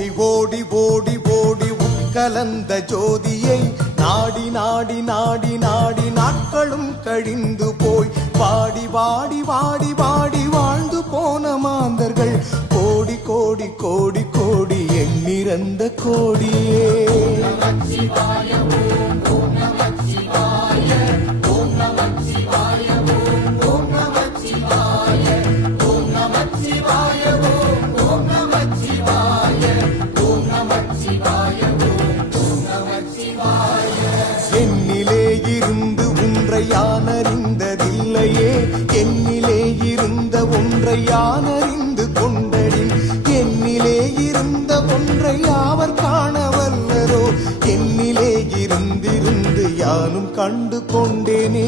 ஓடி ஓடி ஓடி ஓடி உட்கலந்த ஜோதியை நாடி நாடி நாடி நாடி நாட்களும் கழிந்து போய் பாடி வாடி வாடி வாடி வாழ்ந்து போன மாந்தர்கள். கோடி கோடி கோடி கோடி எண்ணிறந்த கோடியே. ஒன்றை யானறிந்ததில்லையே என்னிலே இருந்த ஒன்றை யானறிந்து கொண்டடின் என்னிலே இருந்த ஒன்றை அவர் காண வல்லரோ என்னிலே இருந்திருந்து யானும் கண்டு கொண்டேனே.